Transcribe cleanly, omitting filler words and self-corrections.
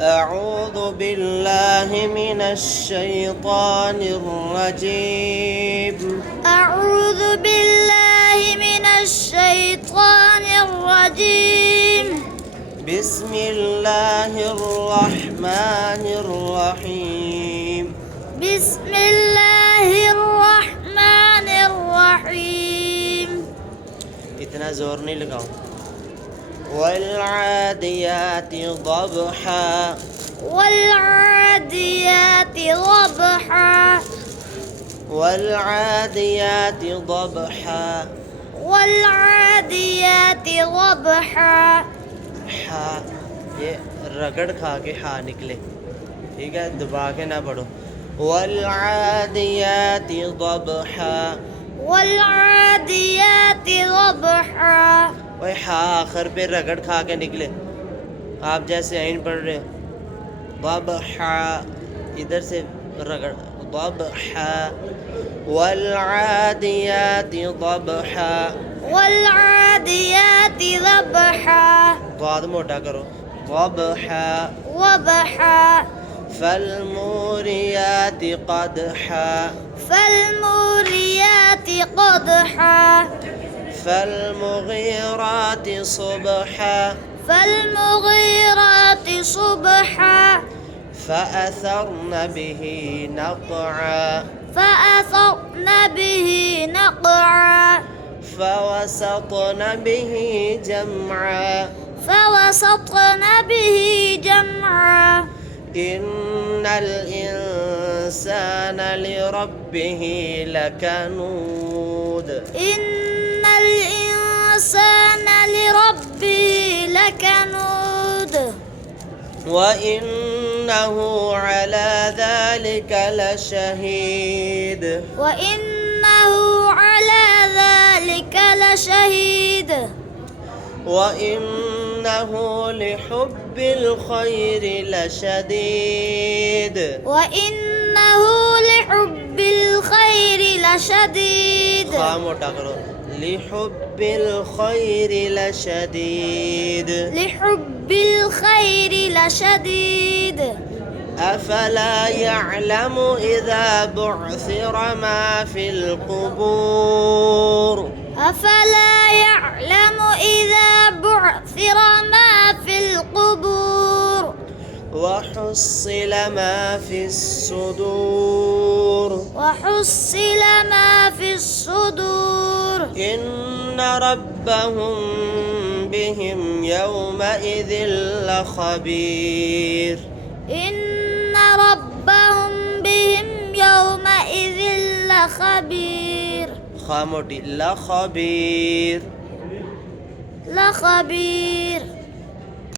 أعوذ بالله من الشيطان الرجيم. أعوذ بالله من الشيطان الرجيم. بسم الله الرحمن الرحيم. بسم الله الرحمن الرحيم. इतना जोर नहीं लगाओ. والعاديات ضبحا. والعاديات ضبحا. والعاديات ضبحا. والعاديات ضبحا. हा ये रगड़ खा के हा निकले, ठीक है, दबा के ना पढ़ो. والعاديات ضبحا. والعاديات ضبحا. वही हा आखिर पे रगड़ खा के निकले. आप जैसे आइन पढ़ रहे हो, ضبحا इधर से रगड़, ضبحا. والعاديات ضبحا. والعاديات ضبحا. ضاد मोटा करो. ضبحا. ضبحا. فالموريات قدحا. فالموريات قدحا. فالمغيرات صبحا. فالمغيرات صبحا. فأثرن به نقعا. فأثرن به نقعا. فوسطن به جمعا. فوسطن به جمعا. إن الإنسان لربه لكنود. إن الإنسان لربه لكنود. وإنه على ذلك لشهيد. وإنه على ذلك لشهيد. وإنه لحب الخير لشديد. وإنه لحب الخير لشديد. خاموشا करो. لحب الخير لشديد. لحب الخير لشديد. أفلا يعلم إذا بعثر ما في القبور. أفلا يعلم إذا بعثر ما في القبور. وحصل ما في الصدور. وحصل ما في الصدور. إن ربهم بهم يومئذ لخبير. إن ربهم بهم يومئذ لخبير. خاموشي لخبير. لخبير.